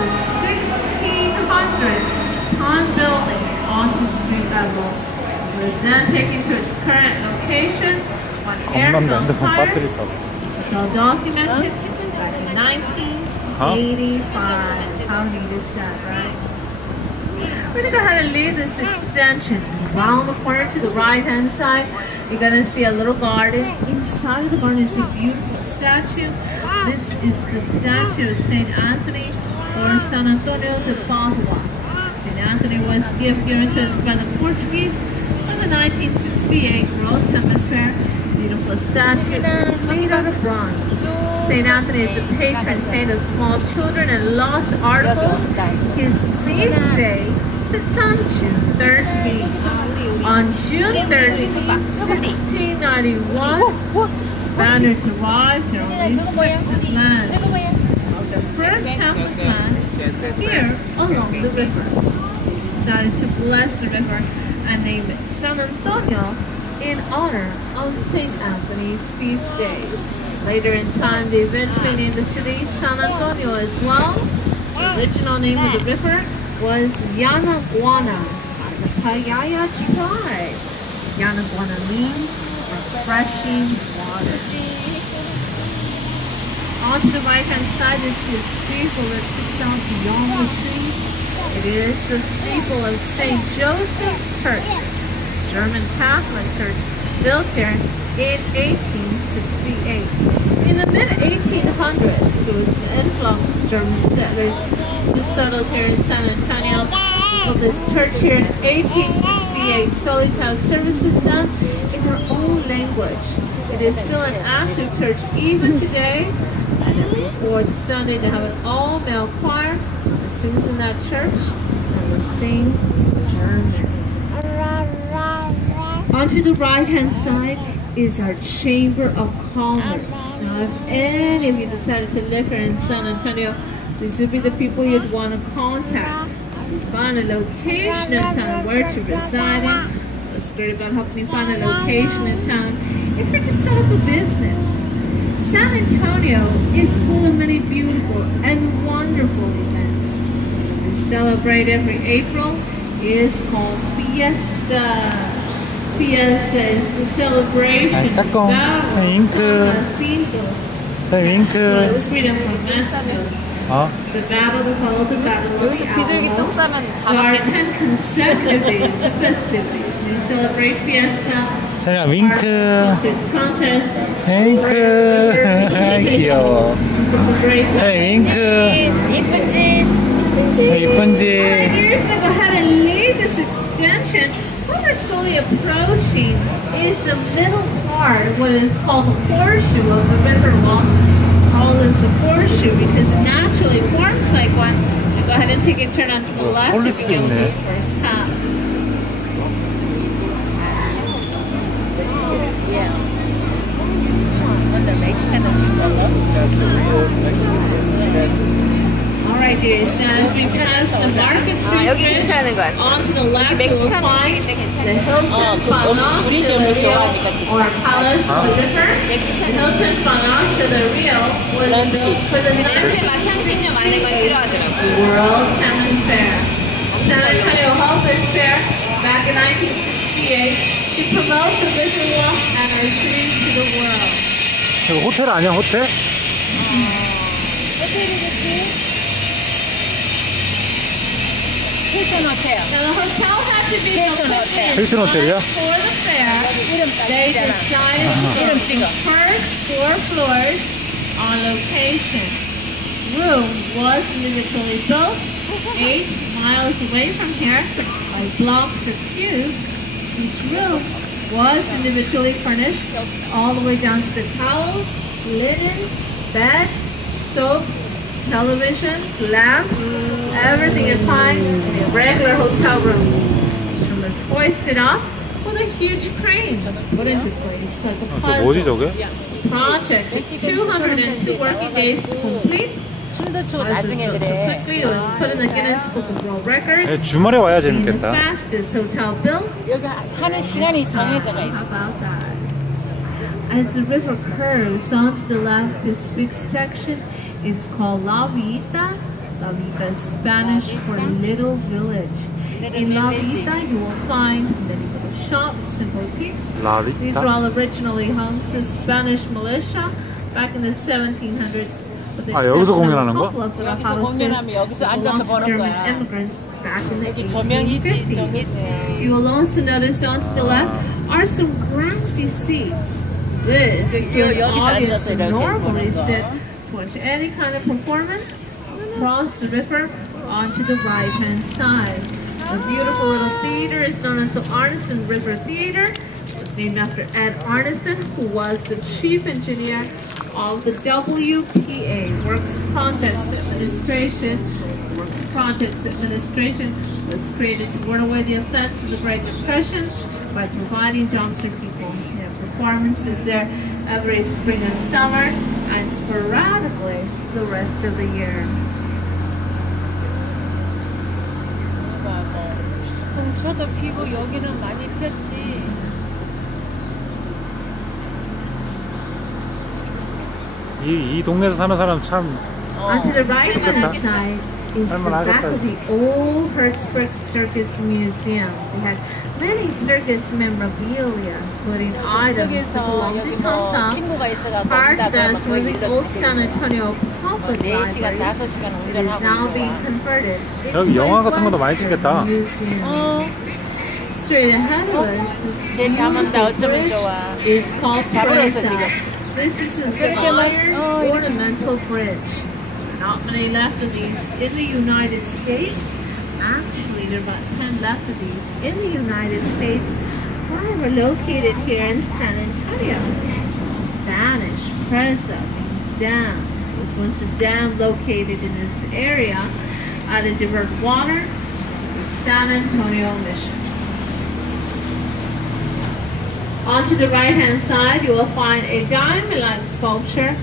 the 1600-ton building onto street level. It was then taken to its current location when airfield tires. This is all documented back in 1985. How neat is that, right? We're going to go ahead and leave this extension around the corner to the right-hand side. You're going to see a little garden. Inside of the garden is a beautiful statue. This is the statue of St. Anthony or San Antonio de Padua. St. Anthony was given to us by the Portuguese in the 1968 World Hemisphere. Beautiful statue. It's made out of bronze. St. Anthony is the patron saint of small children and lost articles. His feast day sits on June 13th. On June 13th, 1691, Spaniards arrived here on East Texas land. The first town to pass here along the river. They decided to bless the river and name it San Antonio in honor of St. Anthony's feast day. Later in time, they eventually named the city San Antonio as well. The original name of the river was Yanaguana by the Payaya tribe. Yanaguana means refreshing water. On to the right-hand side is the steeple that sits out beyond the trees. It is the steeple of St. Joseph's Church, German Catholic church, built here in 1868. In the mid-1800s, there was an influx of German settlers who settled here in San Antonio. Built this church here in 1868, solely to have services done in their own language. It is still an active church even today, and every fourth Sunday they have an all-male choir that sings in that church and will sing German. Onto the right-hand side is our Chamber of Commerce. Now, if any of you decided to live here in San Antonio, these would be the people you'd want to contact. If you find a location in town where to reside in, what's great about helping you find a location in town, if you're to set up a business, San Antonio is full of many beautiful and wonderful events. We celebrate every April is called Fiesta. Fiesta is the celebration of San Jacinto. So let's read it from Mexico. The battle to follow the battle of the Alamo. There are 10 consecutive days of festivities. We celebrate Fiesta. 사랑 윙크. Contest. 윙크. 귀여워. 윙크. 이쁜지. 이쁜지. Alright, you're just gonna go ahead and leave this extension. What we're slowly approaching is the middle part, what is called the horseshoe of the river walk. Call this a horseshoe because it naturally forms like one. So go ahead and take a turn onto the left and begin with this first half. Yeah. Under Mexican Alright, dears. Now, as you pass the Market Street Bridge onto the left, you will find the Hilton Palacio del Rio, or Palace of the River. The Hilton Palacio del Rio was built for the World Hemisphere. San Antonio held this fair back in 1968 to promote the river walk and our city to the world. 이거 호텔 아니야, 호텔? Hilton Hotel. Now the hotel had to be Hilton Hotel이야? for the fair. They decided to put the first 4 floors on location. Room was individually built 8 miles away from here by blocks or cubes. Each room was individually furnished all the way down to the towels, linens, beds, soaps, televisions, lamps, everything you find in a regular hotel room. It was hoisted up with a huge crane put into place like a puzzle. 뭐지 저게? Project took 202 working days to complete. 춤도 추고 As 나중에 it 그래. quickly, it was put in the Guinness Book of World Records. 주말에 와야 Being the 재밌겠다. fastest hotel built. 여기 하는 시간이 정해져가 How 있어. about that? As the river curves onto the left, this big section is called La Villita La Vida is Spanish for little village. In La Vida, you will find many little shops and boutiques. These were all originally homes to Spanish militia back in the 1700s. 아, 여기서 공연하는 거야? 여기서 공연하면 여기서 앉아서 보는 거야. Immigrants back in the 여기 조명이 있지, 1850s. You will also notice on to the left are some grassy seats. This is where the audience would normally sit to watch any kind of performance. Across the river onto the right-hand side. The beautiful little theater is known as the Arneson River Theater. It's named after Ed Arneson, who was the chief engineer of the WPA, Works Projects Administration. Works Projects Administration was created to ward away the effects of the Great Depression by providing jobs for people. They have performances there every spring and summer, and sporadically the rest of the year. 저도 피고 여기는 많이 폈지. 이 동네에서 사는 사람 참 Onto the right-hand side is the back of the old Hertzberg Circus Museum. They had many circus memorabilia, including items that belonged to Tom Thumb. 친구가 있어가지고 Prior to 온다고 that 막 was the old 거기 San Antonio Public 4시간, Library. 5시간 It is now 운전하고 being 있는 converted 여기 into 영화 a 같은 것도 많이 Western 찍겠다. museum. Straight ahead of us, this 제 잠은 다 beautiful 어쩌면 bridge 좋아. is called 잡으러서 Presa. 지금. This is an 그렇게 막, iron 이렇게. ornamental bridge. Not many left of these in the United States. Actually, there are about 10 left of these in the United States. Five are located here in San Antonio. Spanish, presa means dam. There was once a dam located in this area to divert water to the San Antonio missions. Onto the right-hand side, you will find a diamond-like sculpture.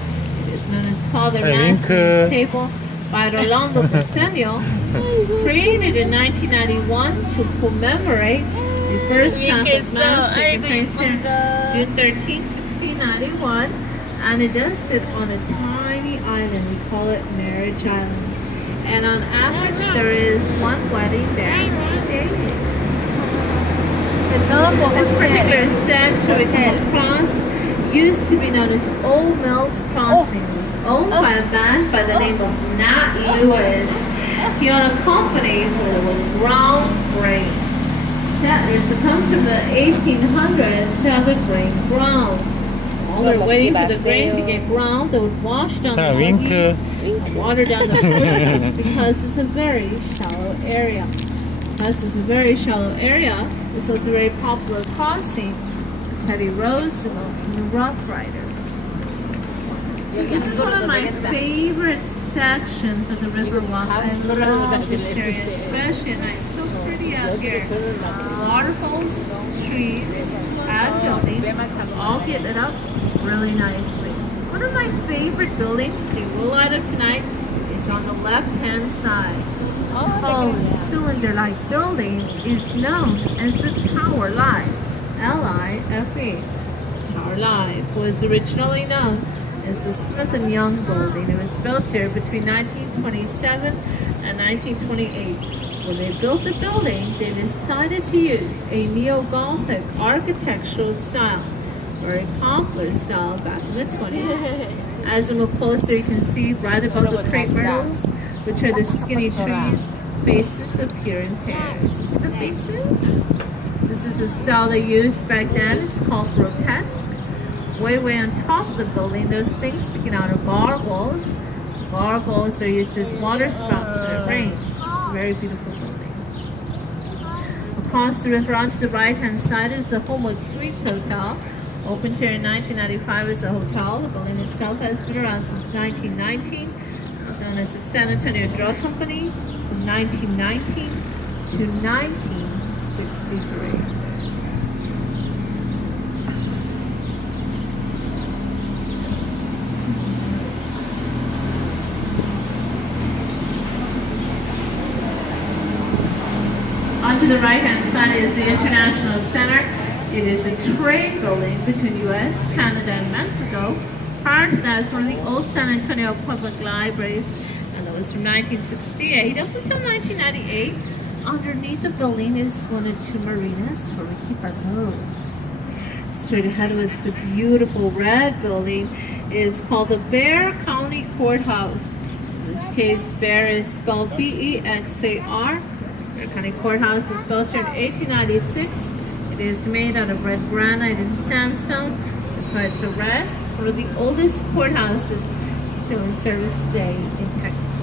It is known as Father Massey's Table by Rolando Busenio. It was created in 1991 to commemorate the first Catholic Mass taking place here June 13, 1691. And it does sit on a tiny island. We call it Marriage Island. And on average, there is one wedding there a day. This particular section we call cross used to be known as Old Mills Crossing. It was owned by a man by the name of Nat Lewis. He owned a company with ground grain. Settlers had come from the 1800s to have the grain ground. While they're waiting for the grain to get ground, they would wash down the buggies, water down the horses because it's a very shallow area. As it's a very shallow area, this was a very popular crossing for Teddy Roosevelt and the Rough Riders. This is one of my favorite sections of the Riverwalk. I love this area, especially at night. It's so pretty out here. Waterfalls, trees, and buildings all get lit up really nicely. One of my favorite buildings that they will light up tonight is on the left-hand side. Tall cylinder-like building is known as the Tower Life, L-I-F-E. Tower Life was originally known as the Smith & Young building. It was built here between 1927 and 1928. When they built the building, they decided to use a neo-Gothic architectural style, very popular style back in the 20s. As we move closer, you can see right above the crepe myrtles, which are the skinny trees, faces appear in pairs. You see the faces? This is the style they used back then. It's called grotesque. Way on top of the building, those things sticking out are gargoyles. Gargoyles are used as water spouts when it rains. It's a very beautiful building. Across the river onto the right-hand side is the Homewood Suites Hotel. Opened here in 1995 as a hotel. The building itself has been around since 1919. It's known as the San Antonio Drug Company from 1919 to 1963. Onto the right-hand side is the International Center. It is a trade building between U.S., Canada, and Mexico. Prior to that, it's one of the old San Antonio public libraries. and that was from 1968 up until 1998. Underneath the building is one of two marinas where we keep our boats. Straight ahead of us, the beautiful red building is called the Bexar County Courthouse. In this case, Bexar is spelled B-E-X-A-R. Bexar County Courthouse is built here in 1896. It is made out of red granite and sandstone. That's why it's a red. It's one of the oldest courthouses still in service today in Texas.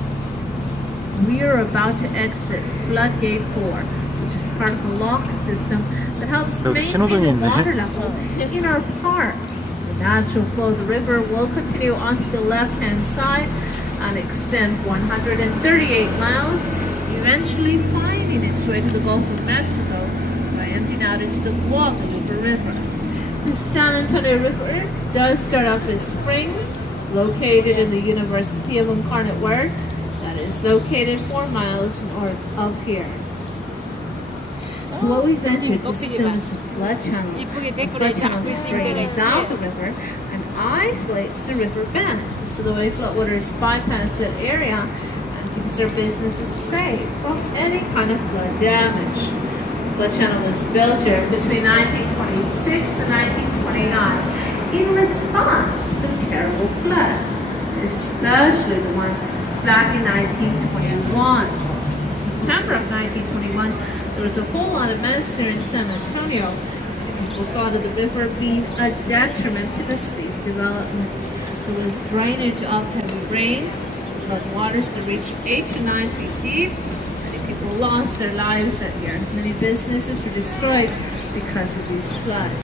We are about to exit Floodgate 4, which is part of the lock system that helps maintain the water level in our park. The natural flow of the river will continue onto the left-hand side and extend 138 miles, eventually finding its way to the Gulf of Mexico by emptying out into the Guadalupe River. The San Antonio River does start off as springs, located in the University of Incarnate Word, that is located 4 miles north of here. So what we've entered, this is known as the flood channel. The flood channel straightens out the river and isolates the river bed, so the way floodwaters bypass that area and keeps our businesses safe from any kind of flood damage. The flood channel was built here between 1926 and 1929 in response to the terrible floods, especially the one back in 1921. In September of 1921, there was a whole lot of mess here in San Antonio. People thought of the river being a detriment to the city's development. There was drainage of heavy rains, flood waters that reached 8 to 9 feet deep. Many people lost their lives that year. Many businesses were destroyed because of these floods.